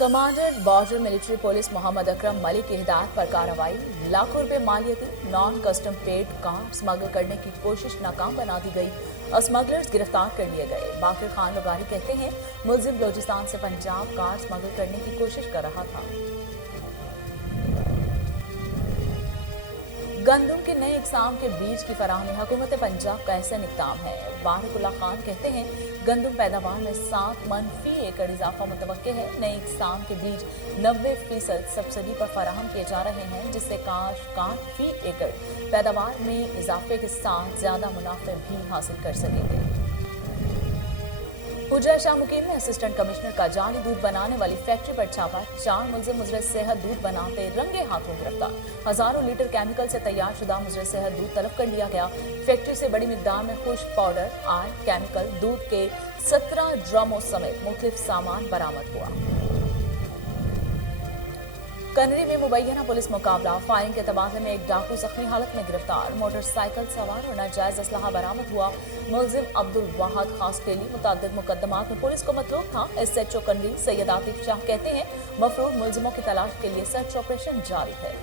Commander border military police Mohammad Akram Malik की हिदायत पर कार्रवाई। लाखों रुपए मालियती non custom paid car smuggle करने की कोशिश नाकाम बना दी गई। स्मगलर्स गिरफ्तार कर लिए गए। बाकिर खान लोगारी कहते हैं मुलजिम बलोचिस्तान से पंजाब कार स्मगल करने की कोशिश कर रहा था। गंदम के नए इकसाम के बीज की फराहमी हुकूमत पंजाब का अहसन इक़दाम है। बारिकुल्लाह खान कहते हैं गंदम पैदावार में 7 मन फी एकड़ इजाफा मुतवक्के है। नए इकसाम के बीज 90% सब्सिडी पर फराहम किए जा रहे हैं, जिससे काश्तकार फी एकड़ पैदावार में इजाफे के साथ ज्यादा मुनाफे भी हासिल कर सकेंगे। हुजरा शाह मुकीम में असिस्टेंट कमिश्नर का जाली दूध बनाने वाली फैक्ट्री पर छापा। 4 मुलजिम मुजरे सेहत दूध बनाते रंगे हाथों गिरफ्तार। हजारों लीटर केमिकल से तैयार शुदा मुजरे सेहत दूध तलब कर लिया गया। फैक्ट्री से बड़ी मिकदार में खुश्क पाउडर, आयल, केमिकल, दूध के 17 ड्रमों समेत मुख्तलिफ सामान बरामद हुआ। कनरी में मुबैना पुलिस मुकाबला। फायरिंग के तबादले में एक डाकू जख्मी हालत में गिरफ्तार। मोटरसाइकिल सवार और नाजायज असलहा बरामद हुआ। मुलजिम अब्दुल वाहद खास के लिए मुतअद्दिद मुकदमात में पुलिस को मतलूब था। SHO कनरी सैयद आतिफ शाह कहते हैं मफरूर मुलजिमों की तलाश के लिए सर्च ऑपरेशन जारी है।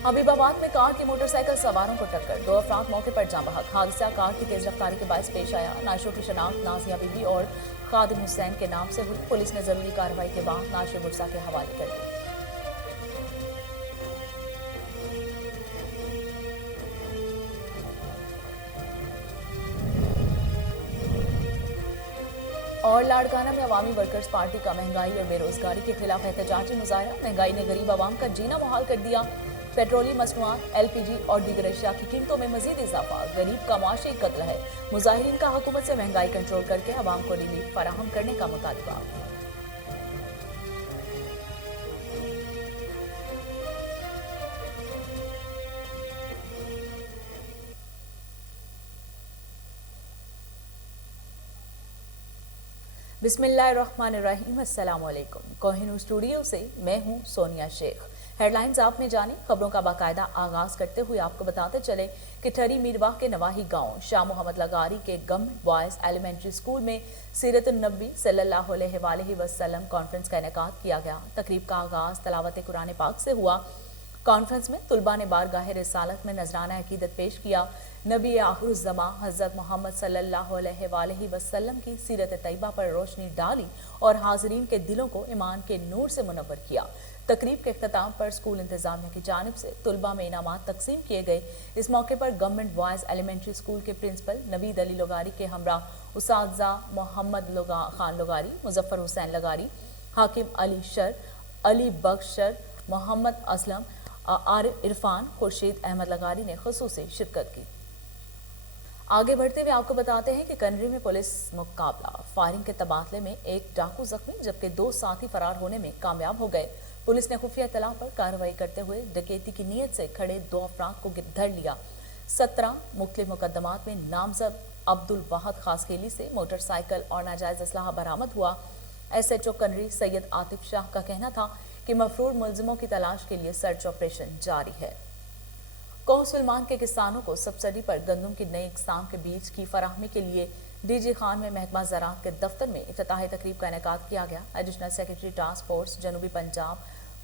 हबीबाबाद में कार की मोटरसाइकिल सवारों को टक्कर। 2 अफराद मौके पर जाँ बहक। हादसा कार की तेज रफ्तारी के बायस पेश आया। नाशों की शनाख्त नाजिया बीबी और खादिम हुसैन के नाम से हुई। पुलिस ने जरूरी कार्रवाई के बाद नाशे मुर्सा के हवाले कर दी। और लाड़काना में अवामी वर्कर्स पार्टी का महंगाई और बेरोजगारी के खिलाफ एहतजाजी मुजाहरा। महंगाई ने गरीब आवाम का जीना मुहाल कर दिया। पेट्रोलियम मसनूआत, LPG और दीगर अशिया की कीमतों में मजीद इजाफा गरीब का माशी कत्ल है। मुजाहिरीन का हुकूमत से महंगाई कंट्रोल करके आवाम को रिलीफ फराहम करने का मुतालबा। बिस्मिल्लाहिर्रहमानिर्रहीम। अस्सलाम वालेकुम। कोहिनूर स्टूडियो से मैं हूं सोनिया शेख। हेडलाइंस आपने जाने, खबरों का बाकायदा आगाज करते हुए आपको बताते चले कि ठहरी मीरवाह के नवाही गांव शाह मोहम्मद लगारी के गवर्नमेंट बॉयज एलिमेंट्री स्कूल में सीरतुन नबी सल्लल्लाहु अलैहि वसल्लम कॉन्फ्रेंस का इनेकाद किया गया। तकरीब का आगाज तलावत कुरान पाक से हुआ। कॉन्फ्रेंस में तुलबा ने बारगाह रिसालत में नजराना अकीदत पेश किया। नबी आखिरुज़्ज़मा हज़रत मोहम्मद सल्लल्लाहु अलैहि वसल्लम की सीरत तैयबा पर रोशनी डाली और हाज़रीन के दिलों को ईमान के नूर से मुनव्वर किया। तकरीब के इख्तिताम पर स्कूल इंतजामिया की जानिब से तुलबा में इनामात तकसीम किए गए। इस मौके पर गवर्नमेंट बॉयज एलिमेंट्री स्कूल के प्रिंसिपल नवीद अली लोगारी के हमरा उस्ताज़ा मोहम्मद खान लोगारी, मुजफ्फर हुसैन लगारी, हाकिम अली शर, अली बख्शर, मोहम्मद असलम, आरिफ इरफान, खुर्शीद अहमद लगारी ने खुसूसी शिरकत की। आगे बढ़ते हुए आपको बताते हैं कि कनरी में पुलिस मुकाबला। फायरिंग के तबादले में एक डाकू जख्मी जबकि 2 साथी फरार होने में कामयाब हो गए। पुलिस ने खुफिया इत्तला पर कार्रवाई करते हुए डकैती की नीयत से खड़े 2 अफराद को धर लिया। 17 मुख्तलिफ मुकदमात में नामजद अब्दुल वाहद खासकेली से मोटरसाइकिल और नाजायज असलहा बरामद हुआ। SHO कनरी सैयद आतिफ शाह का कहना था कि मफरूर मुलजिमों की तलाश के लिए सर्च ऑपरेशन जारी है। कोह सुलमान के किसानों को सब्सिडी पर गंदम की नई इकसाम के बीज की फराहमी के लिए DG खान में महकमा ज़राअत के दफ्तर में इफ्तिताही तकरीब का इनेकाद किया गया। एडिशनल सेक्रेटरी टास्क फोर्स जनूबी पंजाब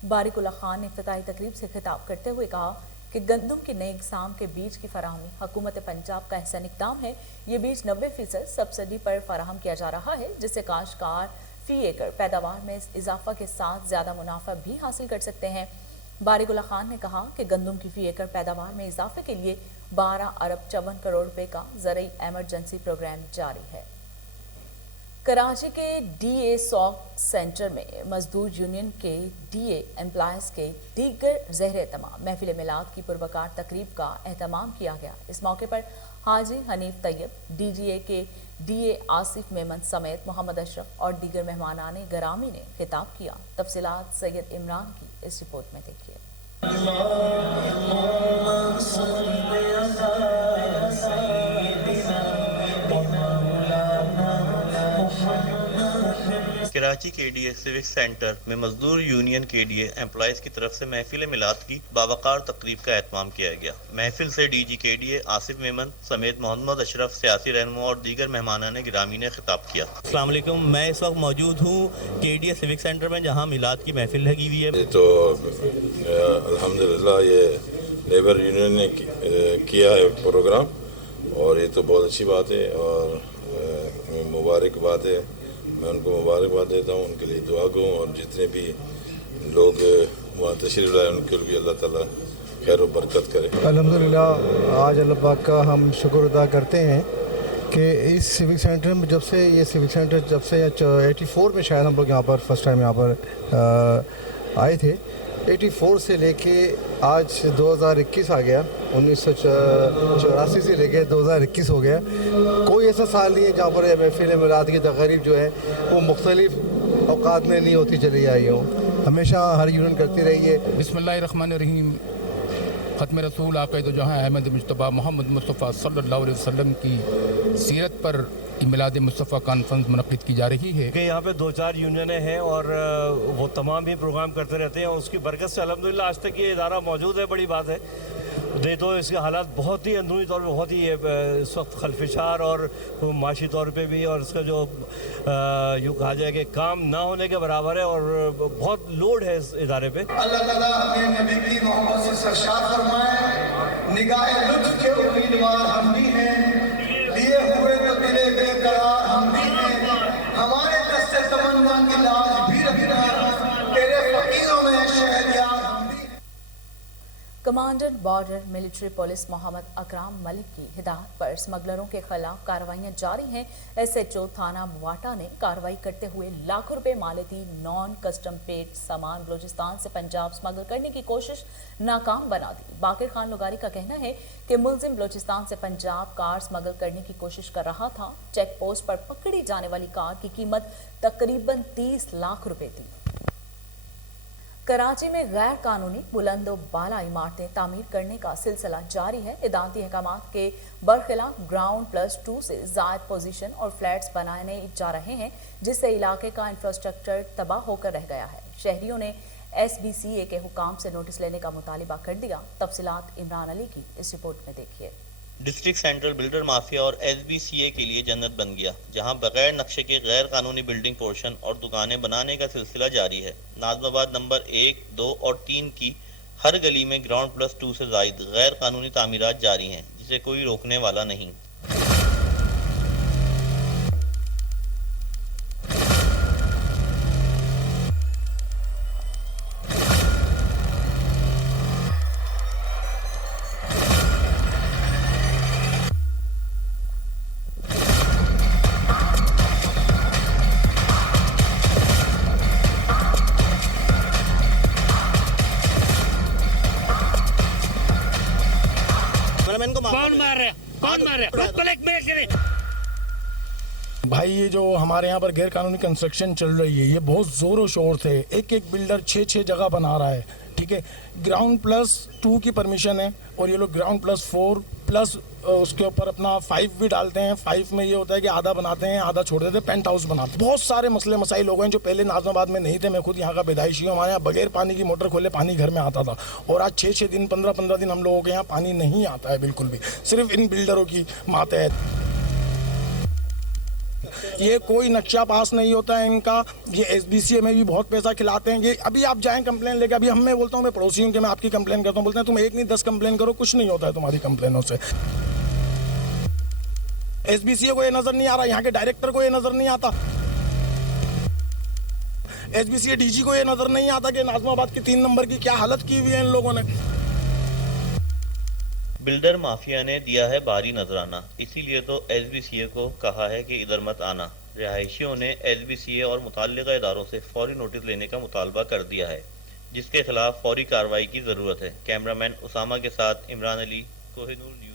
बारिकुल्लाह खान ने इफ्तिताही तकरीब से खिताब करते हुए कहा कि गंदम की नई इकसाम के बीज की फराहमी हुकूमत पंजाब का अहसन इक़दाम है। ये बीज 90% सब्सिडी पर फराहम किया जा रहा है, जिससे काश्तकार फी एकड़ पैदावार में इजाफा के साथ ज्यादा मुनाफा भी हासिल कर सकते हैं। बारिकुल्लाह खान ने कहा कि गंदम की फी एकड़ पैदावार में इजाफे के लिए 12 अरब 54 करोड़ रुपए का ज़रई एमरजेंसी प्रोग्राम जारी है। कराची के DA सॉक सेंटर में मजदूर यूनियन के DA एम्प्लॉयज के दीगर ज़हर तमाम महफिल मिलाद की पुरवकार तकरीब का एहतमाम किया गया। इस मौके पर हाजी हनीफ तैयब, DGA के DA आसिफ मेमन समेत मोहम्मद अशरफ और दीगर मेहमानाने गरामी ने खिताब किया। तफसीलात सैयद इमरान की इस रिपोर्ट में देखिए। कराची KDA सिविक सेंटर में मजदूर यूनियन KDA एम्प्लॉइज की तरफ से महफिल मिलाद की बावकार तकरीब का एहतमाम किया गया। महफिल से DG KDA आसिफ मेमन समेत मोहम्मद अशरफ, सियासी रहनुमा और दीगर मेहमानान गिरामी ने खिताब किया। अस्सलाम वालेकुम, मैं इस वक्त मौजूद हूँ KDA सिविक सेंटर में जहाँ मिलाद की महफिल लगी हुई है। तो अल्हम्दुलिल्लाह ये लेबर यूनियन ने किया है प्रोग्राम और ये तो बहुत अच्छी बात है और मुबारक बात है। मैं उनको मुबारकबाद देता हूँ, उनके लिए दुआ गो और जितने भी लोग वहाँ तशरीफ़ लाए उनके लिए अल्लाह ताला खैर व बरकत करे। अल्हम्दुलिल्लाह आज अल्लाह पाक का हम शुक्र अदा करते हैं कि इस सिविक सेंटर में जब से 84 में शायद हम लोग यहाँ पर फर्स्ट टाइम यहाँ पर आए थे। 84 से लेके आज 2021 आ गया, 1984 से लेके 2021 हो गया। कोई ऐसा साल नहीं है जहाँ पर महफिल मिलाद की तक़रीब जो है वो मुख्तलिफ औक़ात में नहीं होती चली आई हो, हमेशा हर यूनियन करती रही है। बिस्मिल्लाहिर्रहमानिर्रहीम। ख़त्म रसूल आक़ाइद जहाँ अहमद मुज्तबा मोहम्मद मुस्तफ़ा सल्लल्लाहु अलैहि वसल्लम की सीरत पर मिलाद मुस्तफ़ा कॉन्फ्रेंस मुनक़िद की जा रही है। कि यहाँ पे 2-4 यूनियनें हैं और वो तमाम भी प्रोग्राम करते रहते हैं और उसकी बरकत से अल्हम्दुलिल्लाह आज तक ये इदारा मौजूद है, बड़ी बात है। नहीं तो इसके हालात बहुत ही अंदरूनी तौर पे बहुत ही इस वक्त खलफिशार और माशी तौर पे भी, और इसका जो यूँ कहा जाए कि काम ना होने के बराबर है और बहुत लोड है इस इदारे पे। अल्लाह ताला हमें नबी की मोहब्बत से सरशार फरमाए, निगाह लुत्फ के उम्मीदवार हम भी हैं, लिए हुए तो दिले बेकरार हम भी हैं, हमारे दस्ते तमन्ना की लाज भी रखना, तेरे फकीरों में शहरियार हम भी। Commandant border military police Mohammad Akram Malik की हिदायत पर स्मगलरों के खिलाफ कार्रवाइयां जारी हैं। SHO थाना मुवाटा ने कार्रवाई करते हुए लाखों रुपए मालियती नॉन कस्टम पेड सामान बलूचिस्तान से पंजाब स्मगल करने की कोशिश नाकाम बना दी। बाकिर खान लोगारी का कहना है कि मुलजिम बलूचिस्तान से पंजाब कार स्मगल करने की कोशिश कर रहा था। चेक पोस्ट पर पकड़ी जाने वाली कार की कीमत तकरीबन 30 लाख रुपए थी। कराची में गैर कानूनी बुलंदो बाला इमारतें तामीर करने का सिलसिला जारी है। इदारती अहकामात के बरखिलाफ ग्राउंड+2 से जायद पोजीशन और फ्लैट्स बनाने जा रहे हैं, जिससे इलाके का इंफ्रास्ट्रक्चर तबाह होकर रह गया है। शहरियों ने SBCA के हुकाम से नोटिस लेने का मुतालिबा कर दिया। तफसीलात इमरान अली की इस रिपोर्ट में देखिए। डिस्ट्रिक्ट सेंट्रल बिल्डर माफिया और SBCA के लिए जन्नत बन गया, जहां बगैर नक्शे के गैर कानूनी बिल्डिंग पोर्शन और दुकानें बनाने का सिलसिला जारी है। नाज़माबाद नंबर 1, 2 और 3 की हर गली में ग्राउंड+2 से जायद गैर कानूनी तामीरात जारी हैं, जिसे कोई रोकने वाला नहीं। भाई ये जो हमारे यहाँ पर गैर कानूनी कंस्ट्रक्शन चल रही है, ये बहुत ज़ोरों शोर से एक बिल्डर 6 जगह बना रहा है। ठीक है, ग्राउंड+2 की परमिशन है और ये लोग ग्राउंड+4 प्लस उसके ऊपर अपना 5 भी डालते हैं। 5 में ये होता है कि आधा बनाते हैं, आधा छोड़ देते हैं, पेंट हाउस बनाते हैं। बहुत सारे मसले मसाइल लोग हैं जो पहले नाज़माबाद में नहीं थे। मैं खुद यहाँ का पैदाइशी हूँ। हमारे यहाँ बगैर पानी की मोटर खोले पानी घर में आता था और आज 6 दिन 15 दिन हम लोगों के यहाँ पानी नहीं आता है बिल्कुल भी, सिर्फ इन बिल्डरों की मातहत। ये कोई नक्शा पास नहीं होता है इनका। ये SBCA में भी बहुत पैसा खिलाते हैं। ये अभी आप जाएं कंप्लेन लेके, अभी मैं बोलता हूँ, मैं पड़ोसी हूँ कि मैं आपकी कंप्लेन करता हूँ, बोलते हैं तुम एक नहीं 10 कंप्लेन करो, कुछ नहीं होता है तुम्हारी कंप्लेनों से। SBCA को ये नजर नहीं आ रहा, यहाँ के डायरेक्टर को ये नजर नहीं आता, SBCA DG को ये नजर नहीं आता कि नाज़माबाद की 3 नंबर की क्या हालत की हुई है इन लोगों ने। बिल्डर माफिया ने दिया है भारी नजराना, इसीलिए तो SBCA को कहा है कि इधर मत आना। रिहायशियों ने SBCA और मुताल्लिका इदारों से फौरी नोटिस लेने का मुतालबा कर दिया है, जिसके खिलाफ फौरी कार्रवाई की जरूरत है। कैमरामैन उसामा के साथ इमरान अली, कोहिनूर न्यूज़।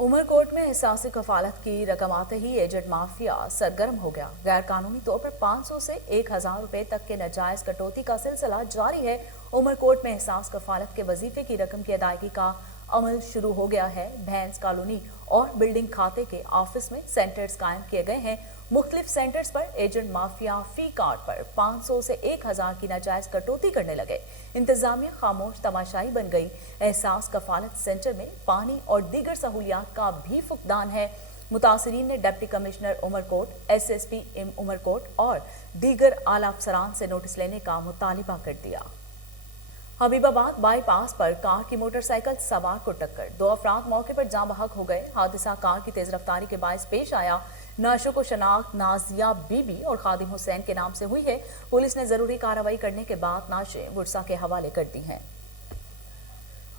उमरकोट में एहसासी कफालत की रकम आते ही एजेंट माफिया सरगर्म हो गया। गैर कानूनी तौर पर 500 से 1000 रुपए तक के नाजायज कटौती का सिलसिला जारी है। उमरकोट में एहसास कफालत के वजीफे की रकम की अदायगी का अमल शुरू हो गया है। भैंस कॉलोनी और बिल्डिंग खाते के ऑफिस में सेंटर्स कायम किए गए हैं। मुख्तलिफ सेंटर्स पर एजेंट माफिया फी कार्ड पर 500 से 1000 की नाजायज कटौती करने लगे। इंतजामिया खामोश तमाशाई बन गई। एहसास कफालत सेंटर में पानी और दीगर सहूलियात का भी फुकदान है। मुतासरीन ने deputy commissioner Umerkot, SSP Umerkot और दीगर आला अफसरान से नोटिस लेने का मुतालिबा कर दिया। हबीबाबाद बाईपास पर कार की मोटरसाइकिल सवार को टक्कर, 2 अफराद मौके पर जाँ बहक हो गए। हादसा कार की तेज रफ्तारी के बायस पेश आया। नाशों को शनाख्त नाजिया बीबी और खादिम हुसैन के नाम से हुई है। पुलिस ने जरूरी कार्रवाई करने के बाद नाशें वर्सा के हवाले कर दी हैं।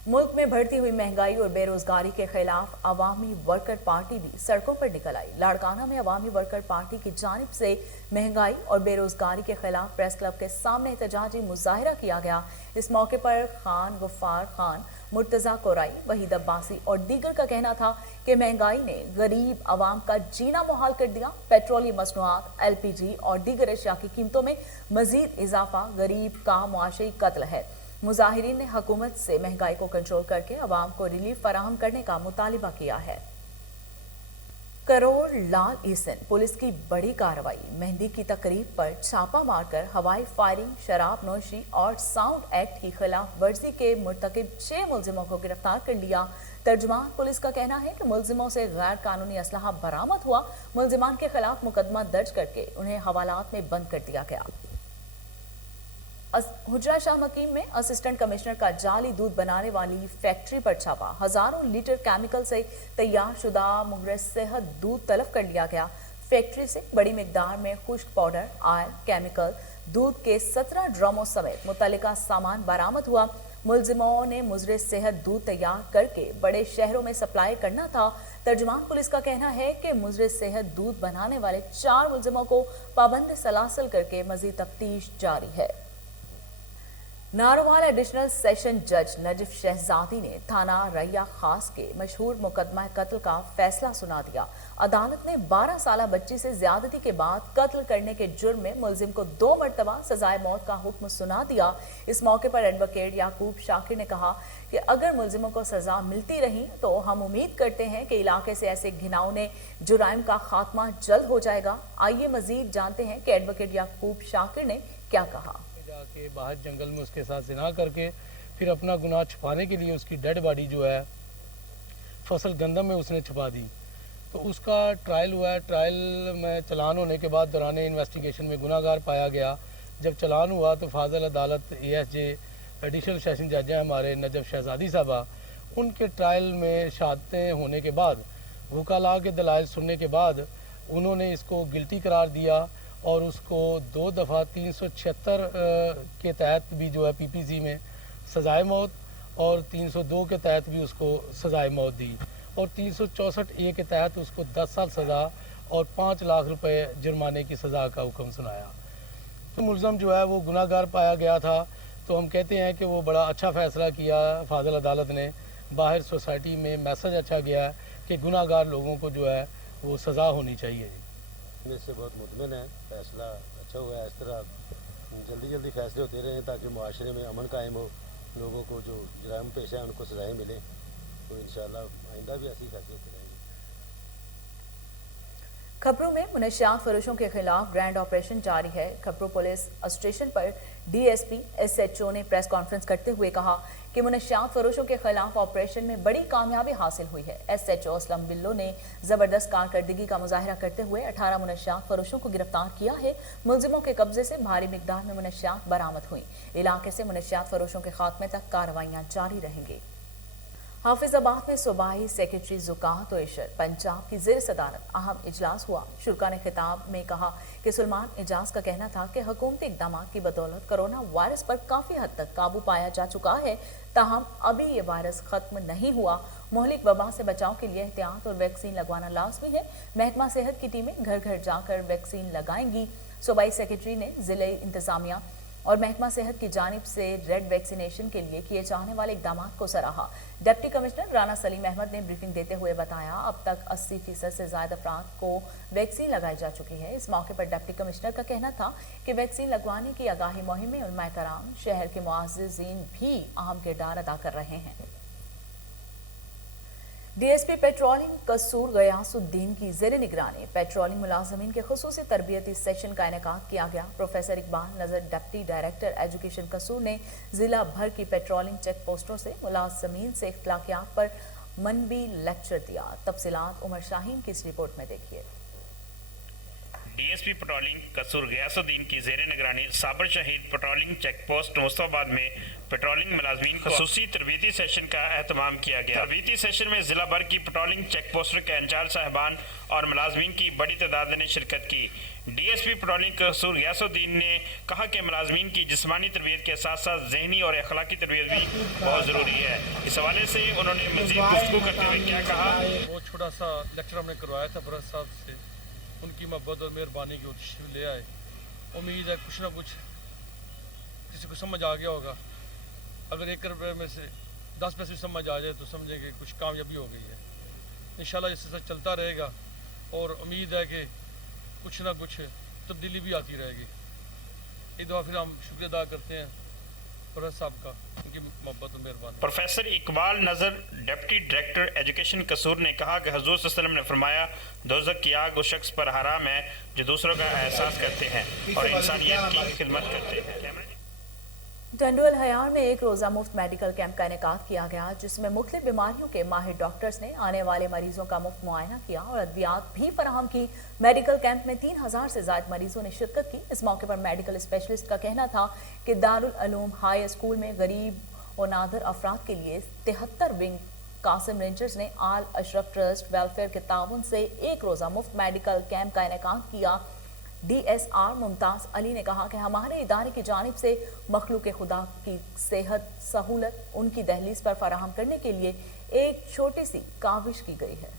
मुल्क में बढ़ती हुई महंगाई और बेरोजगारी के खिलाफ अवामी वर्कर पार्टी भी सड़कों पर निकल आई। लाड़काना में अवामी वर्कर पार्टी की जानिब से महंगाई और बेरोजगारी के खिलाफ प्रेस क्लब के सामने एहतजाजी मुजाहिरा किया गया। इस मौके पर खान गफ्फार खान, मुर्तजा कोराई, वहीद अब्बासी और दीगर का कहना था कि महंगाई ने गरीब अवाम का जीना मुहाल कर दिया। पेट्रोलियम मसनूआत, LPG और दीगर अशिया की कीमतों में मजीद इजाफा गरीब का मुआशी कत्ल है। मुजाहिरीन ने हुकूमत से महंगाई को कंट्रोल करके अवाम को रिलीफ फराहम करने का मुतालिबा किया है। करोड़ लाल ईसन पुलिस की बड़ी कार्रवाई, मेहंदी की तकरीब पर छापा मारकर हवाई फायरिंग, शराब नोशी और साउंड एक्ट की खिलाफ वर्जी के मुर्तकिब 6 मुलजिमों को गिरफ्तार कर लिया। तर्जुमान पुलिस का कहना है कि मुलजिमों से गैर कानूनी असलहा बरामद हुआ। मुलजिमान के खिलाफ मुकदमा दर्ज करके उन्हें हवालात में बंद कर दिया गया। हुजरा शाह मकीम में असिस्टेंट कमिश्नर का जाली दूध बनाने वाली फैक्ट्री पर छापा, हजारों लीटर केमिकल से तैयार शुदा मुगरे सेहत दूध तलब कर लिया गया। फैक्ट्री से बड़ी मिकदार में खुश्क पाउडर, ऑयल, केमिकल, दूध के 17 ड्रमों समेत मुतल्लिका सामान बरामद हुआ। मुलजिमों ने मुजरे सेहत दूध तैयार करके बड़े शहरों में सप्लाई करना था। तर्जुमान पुलिस का कहना है कि मुजरे सेहत दूध बनाने वाले 4 मुलजिमों को पाबंद सलासल करके मजीद तफ्तीश जारी है। नारोवाल एडिशनल सेशन जज नजीफ शहजादी ने थाना रैया खास के मशहूर मुकदमा कत्ल का फैसला सुना दिया। अदालत ने 12 साला बच्ची से ज्यादती के बाद कत्ल करने के जुर्म में मुलजिम को 2 मरतबा सजाए मौत का हुक्म सुना दिया। इस मौके पर एडवोकेट याकूब शाकिर ने कहा कि अगर मुलजिमों को सजा मिलती रही तो हम उम्मीद करते हैं कि इलाके से ऐसे घिनौने जुराइम का खात्मा जल्द हो जाएगा। आइए मजीद जानते हैं कि एडवोकेट याकूब शाकिर ने क्या कहा। के बाहर जंगल में उसके साथ जिना करके फिर अपना गुनाह छुपाने के लिए उसकी डेड बॉडी जो है फसल गंदम में उसने छुपा दी। तो उसका ट्रायल हुआ है। ट्रायल में चलान होने के बाद दौरान इन्वेस्टिगेशन में गुनाहगार पाया गया। जब चलान हुआ तो फाजिल अदालत ASJ एडिशनल सेशन जज हैं हमारे नजफ शहजादी साहबा, उनके ट्रायल में शहादतें होने के बाद, वकाला के दलाइल सुनने के बाद उन्होंने इसको गिल्टी करार दिया और उसको 2 दफ़ा 376 के तहत भी जो है PPC में सजाए मौत और 302 के तहत भी उसको सजाए मौत दी और 364A के तहत उसको 10 साल सज़ा और 5 लाख रुपए जुर्माने की सज़ा का हुक्म सुनाया। तो मुलज़म जो है वो गुनाहगार पाया गया था। तो हम कहते हैं कि वो बड़ा अच्छा फ़ैसला किया फाजिल अदालत ने। बाहर सोसाइटी में मैसेज अच्छा गया कि गुनाहगार लोगों को जो है वो सज़ा होनी चाहिए। इससे बहुत मुतमिन है, फैसला अच्छा हुआ है। इस तरह जल्दी जल्दी फैसले होते रहें ताकि मुआशरे में अमन कायम हो, लोगों को जो जुराइम पेश है उनको सजाएं मिले। तो इंशाअल्लाह आइंदा भी ऐसे ही फैसले होते रहेंगे। खबरों में मुनशियात फरोशों के खिलाफ ग्रैंड ऑपरेशन जारी है। खबरों पुलिस स्टेशन पर DSP SHO ने प्रेस कॉन्फ्रेंस करते हुए कहा कि मुनशियात फरोशों के खिलाफ ऑपरेशन में बड़ी कामयाबी हासिल हुई है। SHO असलम बिल्लो ने जबरदस्त कारकर्दगी का मुजाहिरा करते हुए 18 मुनशियात फरोशों को गिरफ्तार किया है। मुलजिमों के कब्जे से भारी मिकदार में मुनशियात बरामद हुई। इलाके से मुनशियात फरोशों के खात्मे तक कार्रवाइयां जारी रहेंगी। हाफिजाबाद में सूबाई सेक्रेटरी ज़ुकात व इशर पंजाब की ज़ेर सदारत अहम इजलास हुआ। शुरा ने खिताब में कहा कि सुलेमान एजाज का कहना था कि हुकूमती इक़दाम की बदौलत कोरोना वायरस पर काफ़ी हद तक काबू पाया जा चुका है, ताहम अभी ये वायरस ख़त्म नहीं हुआ। मोहलिक वबा से बचाव के लिए एहतियात और वैक्सीन लगवाना लाजमी है। महकमा सेहत की टीमें घर घर जाकर वैक्सीन लगाएंगी। सूबाई सेक्रेटरी ने ज़िले इंतजामिया और महकमा सेहत की जानिब से रेड वैक्सीनेशन के लिए किए जाने वाले इकदाम को सराहा। डिप्टी कमिश्नर राना सलीम अहमद ने ब्रीफिंग देते हुए बताया अब तक 80% से ज्यादा अफराद को वैक्सीन लगाई जा चुकी है। इस मौके पर डिप्टी कमिश्नर का कहना था कि वैक्सीन लगवाने की आगाही मुहिम में उलमा कराम, शहर के मुअज़्ज़िज़ीन भी अहम किरदार अदा कर रहे हैं। DSP पेट्रोलिंग कसूर गयासुद्दीन की ज़ेर निगरानी पेट्रोलिंग मुलाजमीन के खुसूसी तरबियती सेशन का इनेकाद किया गया। प्रोफेसर इकबाल नजर डिप्टी डायरेक्टर एजुकेशन कसूर ने जिला भर की पेट्रोलिंग चेक पोस्टों से मुलाजमीन से इख्तिलाकियात पर मनवी लेक्चर दिया। तफसीलात उमर शाहीन की इस रिपोर्ट में देखिए। DSP पेट्रोलिंग कसूर गयासुद्दीन की ज़ेर निगरानी साबर शहीद पेट्रोलिंग चेक पोस्ट मुस्तफाबाद में पेट्रोलिंग मुलाजमीन खसूसी तरबीती सेशन का एहतमाम किया गया। तरबीती सेशन में जिला भर की पेट्रोलिंग चेक पोस्टर के इंचार्ज साहबान और मुलाजमीन की बड़ी तादाद ने शिरकत की। DSP पेट्रोलिंग कसूर गयासुद्दीन ने कहा कि मुलाजमीन की जिस्मानी तरबियत के साथ साथ जहनी और अखलाकी तरबियत भी बहुत ज़रूरी है। इस हवाले से उन्होंने मज़ीद गुफ्तगू करते हुए क्या कहा। बहुत छोटा सा लेक्चर हमने करवाया था फरज साहब से, उनकी मोहब्बत और मेहरबानी की तशरीफ ले आए। उम्मीद है कुछ ना कुछ किसी को समझ आ गया होगा। अगर 1 रुपये में से 10 पैसे समझ आ जाए तो समझेंगे कुछ कामयाबी हो गई है। इंशाल्लाह ये सिलसिला चलता रहेगा और उम्मीद है कि कुछ ना कुछ तब्दीली भी आती रहेगी। एक दफ़ा फिर हम शुक्रिया अदा करते हैं फरज साहब का, उनकी मोहब्बत और मेहरबानी। प्रोफेसर इकबाल नजर डिप्टी डायरेक्टर एजुकेशन कसूर ने कहा कि हजूर सल्लल्लाहु अलैहि वसल्लम ने फरमाया दोज़ख की आग उस शख्स पर हराम है जो दूसरों का एहसास करते हैं और इंसानियत की खिदमत करते हैं। टंडोल हयार में एक रोज़ा मुफ्त मेडिकल कैंप का इनेकाद किया गया, जिसमें मुख्तलिफ बीमारियों के माहिर डॉक्टर्स ने आने वाले मरीजों का मुफ्त मुआयना किया और अद्वियात भी फराहम की। मेडिकल कैंप में 3000 से ज़ायद मरीजों ने शिरकत की। इस मौके पर मेडिकल स्पेशलिस्ट का कहना था कि दारुल उलूम हाई स्कूल में गरीब और नादर अफराद के लिए 73 विंग कासिम रेंजर्स ने आल अशरफ ट्रस्ट वेलफेयर के ताउन से एक रोज़ा मुफ्त मेडिकल कैंप का इनेकाद किया। DSR मुमताज़ अली ने कहा कि हमारे इदारे की जानिब से मखलूक खुदा की सेहत सहूलत उनकी दहलीज पर फराहम करने के लिए एक छोटी सी काविश की गई है।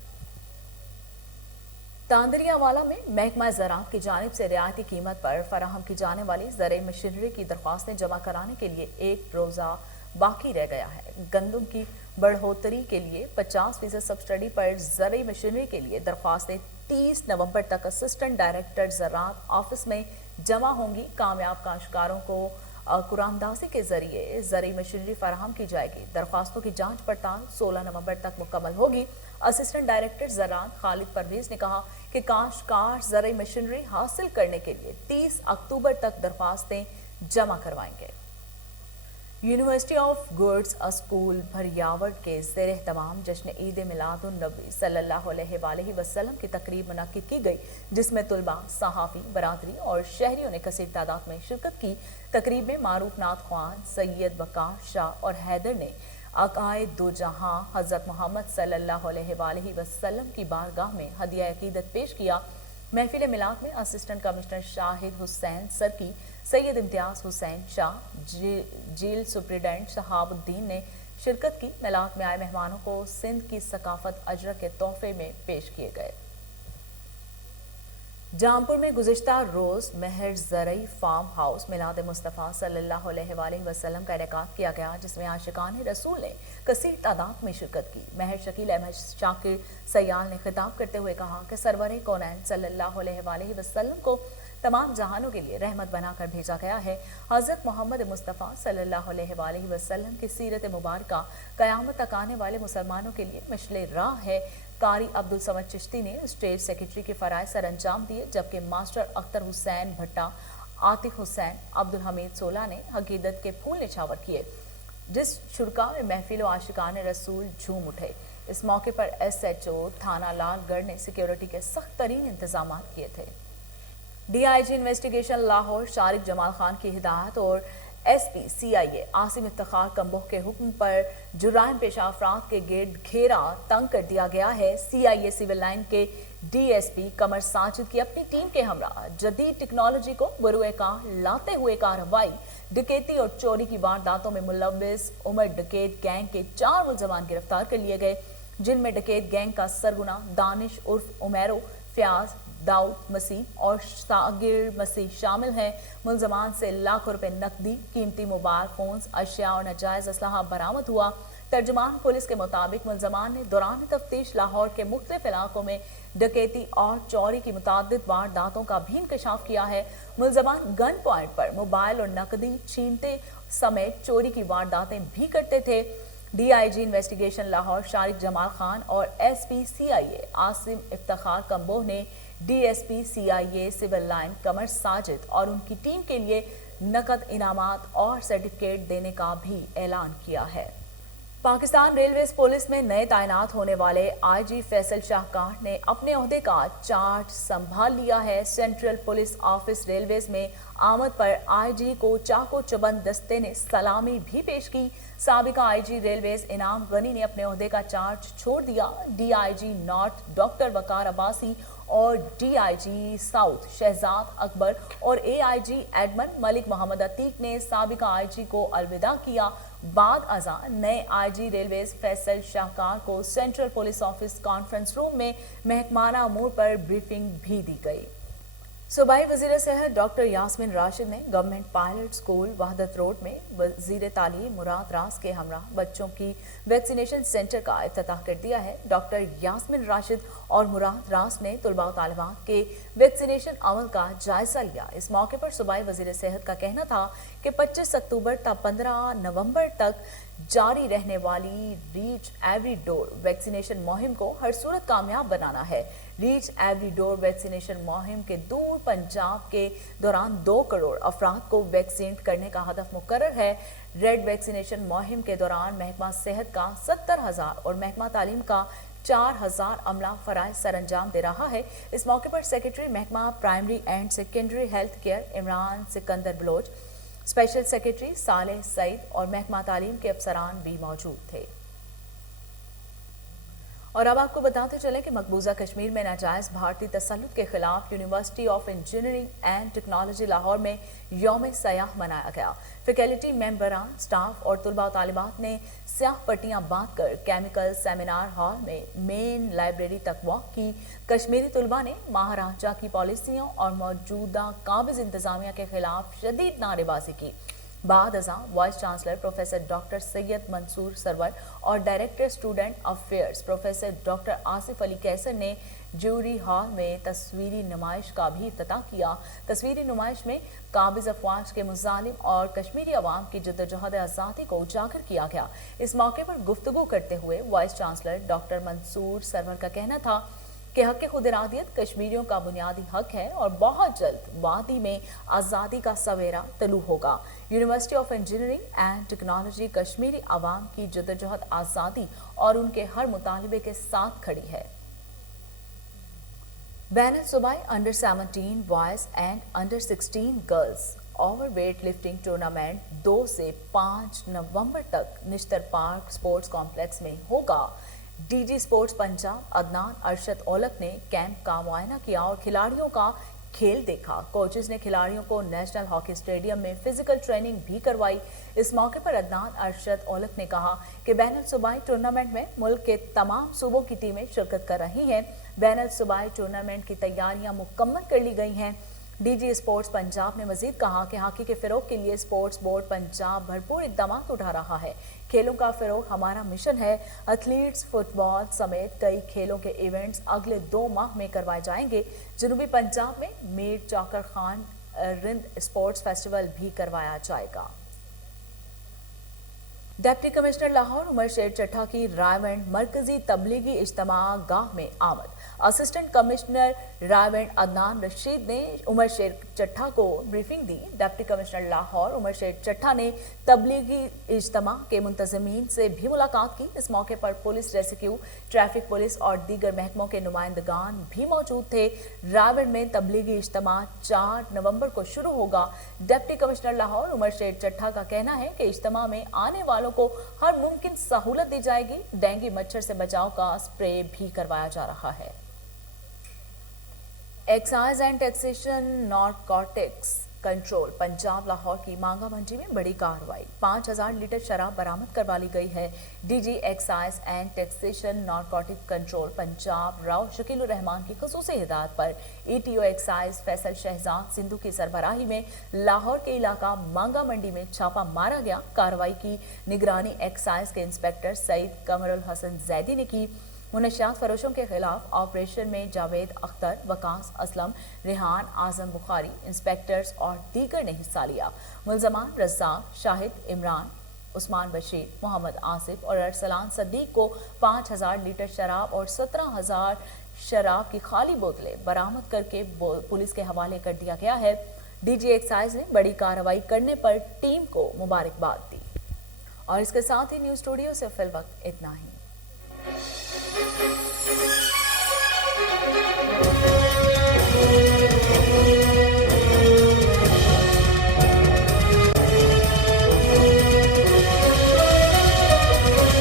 तांदरियावाला में महकमा ज़राअत की जानिब से रियायती कीमत पर फराहम की जाने वाली ज़राई मशीनरी की दरख्वास्तें जमा कराने के लिए एक रोज़ा बाकी रह गया है। गंदम की बढ़ोतरी के लिए 50% सब्सिडी पर ज़राई मशीनरी के लिए दरख्वास्तें 30 नवंबर तक असिस्टेंट डायरेक्टर ज़राअत ऑफिस में जमा होंगी। कामयाब काश्तकारों को कुरानदाजी के जरिए ज़राई मशीनरी फराहम की जाएगी। दरख्वास्तों की जांच पड़ताल 16 नवंबर तक मुकम्मल होगी। असिस्टेंट डायरेक्टर ज़राअत खालिद परवेज ने कहा कि काश्तकार ज़राई मशीनरी हासिल करने के लिए 30 अक्टूबर तक दरख्वास्तें जमा करवाएंगे। यूनिवर्सिटी ऑफ गुड्स स्कूल भरियावट के ज़ेर एहतमाम जश्न ईद मिलादुन्नबी सल्लल्लाहु अलैहि वसल्लम की तकरीब मुनक्किद की गई, जिसमें तुलबा, सहाफ़ी, बरादरी और शहरियों ने कसीर तादाद में शिरकत की। तकरीब में मारूफ नात ख्वान सैयद वकार शाह और हैदर ने आकाए दो जहां हज़रत मोहम्मद सल्लल्लाहु अलैहि वसल्लम की बारगाह में हदिया अकीदत पेश किया। महफिल मिलाद में असिस्टेंट कमिश्नर शाहिद हुसैन सरकी, सैयद इम्तियाज हुसैन शाह, जेल सुप्रिटेंडेंट शहाबुद्दीन ने शिरकत की। मिलाद में आए मेहमानों को सिंध की सकाफत अजरा के तोहफे में पेश किए गए। जामपुर में गुज़िश्ता रोज महर ज़रई फार्म हाउस मिलाद मुस्तफ़ा सल्लल्लाहु अलैहि वसल्लम का इनेकाद किया गया, जिसमें आशिकान रसूल ने कसीर तादाद में शिरकत की। महर शकील अहमद शाकिर सयाल ने खिताब करते हुए कहा कि सरवर कौनैन सल्लल्लाहु अलैहि वसल्लम को तमाम जहानों के लिए रहमत बनाकर भेजा गया है। हज़रत मोहम्मद मुस्तफ़ा सल्लल्लाहु अलैहि वसल्लम की सीरत मुबारका क़यामत तक आने वाले मुसलमानों के लिए मशले राह है। कारी अब्दुल समद चिश्ती ने स्टेट सेक्रेटरी के फ़राइज़ सर अंजाम दिए, जबकि मास्टर अख्तर हुसैन भट्टा, आतिक हुसैन, अब्दुल हमीद सोला ने अकीदत के फूल निछावर किए। जिस शुरका में महफिल व आशिकान रसूल झूम उठे। इस मौके पर SHO थाना लालगढ़ ने सिक्योरिटी के सख्त तरीन इंतजाम किए थे। DIG इन्वेस्टिगेशन लाहौर शारिक जमाल खान की हिदायत और SP CIA आसिम इफ्तिखार कम्बोह के हुक्म पर जुराइम पेशा अफराद के गेट घेरा तंग कर दिया गया है। CIA सिविल लाइन के DSP कमर साजिद की अपनी टीम के हमरा जदीद टेक्नोलॉजी को बरूए कार लाते हुए कार्रवाई, डकैती और चोरी की वारदातों में मुलव्विस उमर डकैत गैंग के 4 मुलजमान गिरफ्तार कर लिए गए, जिनमें डकैत गैंग का सरगुना दानिश उर्फ उमेरो, फ्याज, दाऊद मसीह और सागिर मसीह शामिल हैं। मुलजमान से लाखों रुपए नकदी, कीमती मोबाइल फोन्स, अशिया और नाजायज असलहा बरामद हुआ। तर्जुमान पुलिस के मुताबिक मुलजमान ने दौरान तफ्तीश लाहौर के मुख्तलिफ इलाकों में डकैती और चोरी की मुतादिद वारदातों का भी इंकशाफ किया है। मुलजमान गन पॉइंट पर मोबाइल और नकदी छीनते समेत चोरी की वारदातें भी करते थे। DIG इन्वेस्टिगेशन लाहौर शारिक जमाल खान और SP CIA आसिम इफ्तिखार कंबोह ने DSP CIA सिविल लाइन कमर साजिद और उनकी टीम के लिए नकद इनामात और सर्टिफिकेट देने का भी ऐलान किया है। पाकिस्तान रेलवेज पुलिस में नए तैनात होने वाले IG फैसल शाहकार ने अपने ओहदे का चार्ज संभाल लिया है। सेंट्रल पुलिस ऑफिस रेलवेज में आमद पर IG को चाको चबंद दस्ते ने सलामी भी पेश की। साबिका IG रेलवेज इनाम गनी ने अपने ओहदे का चार्ज छोड़ दिया। DIG नॉर्थ डॉक्टर वकार अब्बासी और DIG साउथ शहजाद अकबर और AIG एडमन मलिक मोहम्मद अतीक ने साबिका IG को अलविदा किया। बाद अज़ा नए IG रेलवेज फैसल शाहकार को central police office conference room में महकमाना अमूर पर ब्रीफिंग भी दी गई। सूबाई वज़ीर सेहत डॉक्टर यास्मिन राशिद ने गवर्नमेंट पायलट स्कूल वहदत रोड में वज़ीर तालीम मुराद रास के हमरा बच्चों की वैक्सीनेशन सेंटर का इफ्तिताह कर दिया है। डॉक्टर यास्मिन राशिद और मुराद रास ने तुलबा तालिबात के वैक्सीनेशन अमल का जायजा लिया। इस मौके पर सूबाई वज़ीर सेहत का कहना था कि 25 अक्टूबर तक 15 नवंबर तक जारी रहने वाली रीच एवरी डोर वैक्सीनेशन मुहिम को हर सूरत कामयाब बनाना है। रीच एवरी डोर वैक्सीनेशन मुहिम के दूर पंजाब के दौरान 2 करोड़ अफराद को वैक्सीन करने का हदफ मुकर्रर है। रेड वैक्सीनेशन मुहिम के दौरान महकमा सेहत का 70,000 और महकमा तालीम का 4,000 अमला फराइज सर अंजाम दे रहा है। इस मौके पर सेक्रेटरी महकमा primary and secondary health care Imran Sikandar Baloch, special secretary Saleh Saeed और महकमा तालीम के अफसरान भी मौजूद थे। और अब आपको बताते चलें कि मकबूजा कश्मीर में नाजायज भारतीय तसल्लुत के खिलाफ university of engineering and technology Lahore में यौम सयाह मनाया गया। फैकल्टी मेंबरान, स्टाफ और तुलबा तालिबात ने स्याह पट्टियां बांधकर केमिकल सेमिनार हॉल में मेन लाइब्रेरी तक वॉक की। कश्मीरी तुलबा ने महाराजा की पॉलिसियों और मौजूदा काबिज इंतजामिया के खिलाफ शदीद नारेबाजी की। बाद अज़ा vice chancellor professor doctor Syed Mansoor Sarwar और director student affairs professor doctor Asif Ali Qaiser ने ज्यूरी हॉल में तस्वीरी नुमाइश का भी इफ्तिताह किया। तस्वीरी नुमाइश में काबिज अफवाज के मुजालिम और कश्मीरी अवाम की जद्दोजहद आज़ादी को उजागर किया गया। इस मौके पर गुफ्तगू करते हुए vice chancellor doctor Mansoor Sarwar का कहना था कि हक खुद इरादियत कश्मीरियों का बुनियादी हक है और बहुत जल्द वादी में आज़ादी का सवेरा तलू होगा। University of engineering and technology Kashmiri अवाम की जद्दोजहद आज़ादी और उनके हर मुतालिबे के साथ खड़ी है। बैन सूबाई under 17 boys and under 16 girls over weight lifting tournament 2 से 5 नवंबर तक निश्तर पार्क स्पोर्ट्स कॉम्प्लेक्स में होगा। DG स्पोर्ट्स पंजाब अदनान अरशद औलख ने कैंप का मुआयना किया और खिलाड़ियों का खेल देखा। कोचेज ने खिलाड़ियों को नेशनल हॉकी स्टेडियम में फिजिकल ट्रेनिंग भी करवाई। इस मौके पर अदनान अरशद औलख ने कहा कि बैनुल सूबाई टूर्नामेंट में मुल्क के तमाम सूबों की टीमें शिरकत कर रही हैं। बैनुल सूबाई टूर्नामेंट की तैयारियां मुकम्मल कर ली गई हैं। DG स्पोर्ट्स पंजाब ने मजीद कहा कि हॉकी के फ़रोग के लिए स्पोर्ट्स बोर्ड पंजाब भरपूर इक़दाम उठा रहा है। खेलों का फ़रोग हमारा मिशन है। एथलीट्स, फुटबॉल समेत कई खेलों के इवेंट्स अगले 2 माह में करवाए जाएंगे। जनूबी पंजाब में मीर चौकर खान रिंद स्पोर्ट्स फेस्टिवल भी करवाया जाएगा। डिप्टी कमिश्नर लाहौर उमर शेर चट्ठा की रायवंड मरकजी तबलीगी इज्तिमा गाह में आमद। असिस्टेंट कमिश्नर रायवंड अदनान रशीद ने उमर शेर चट्ठा को ब्रीफिंग दी। डिप्टी कमिश्नर लाहौर उमर शेर चट्ठा ने तबलीगी इज्तिमा के मुंतज़मीन से भी मुलाकात की। इस मौके पर पुलिस, रेस्क्यू, ट्रैफिक पुलिस और दीगर महकमों के नुमाइंदगान भी मौजूद थे। रायवंड में तबलीगी इज्तिमा 4 नवंबर को शुरू होगा। डिप्टी कमिश्नर लाहौर उमर शेर चट्ठा का कहना है कि इज्तिमा में आने वालों को हर मुमकिन सहूलत दी जाएगी। डेंगू मच्छर से बचाव का स्प्रे भी करवाया जा रहा है। Excise and taxation narcotics control Punjab Lahore की मांगा मंडी में बड़ी कार्रवाई। 5000 लीटर शराब बरामद करवा ली गई है। DG excise and taxation narcotic control Punjab Rao Shakeelur Rehman की खुसूसी हिदायत पर ETO एक्साइज फैसल शहजाद सिंधु की सरबराही में लाहौर के इलाका मांगा मंडी में छापा मारा गया। कार्रवाई की निगरानी एक्साइज के इंस्पेक्टर सईद कमरुल हसन जैदी ने की। मुनशियात फरोशों के खिलाफ ऑपरेशन में जावेद अख्तर, वकास असलम, रेहान आजम बुखारी, इंस्पेक्टर्स और दीगर ने हिस्सा लिया। मुलजमान रज़ाक, शाहिद, इमरान, उस्मान बशीर, मोहम्मद आसिफ और अरसलान सदीक को 5000 लीटर शराब और 17,000 शराब की खाली बोतलें बरामद करके पुलिस के हवाले कर दिया गया है। डीजी एक्साइज ने बड़ी कार्रवाई करने पर टीम को मुबारकबाद दी। और इसके साथ ही न्यूज़ स्टूडियो से फिल वक्त इतना ही।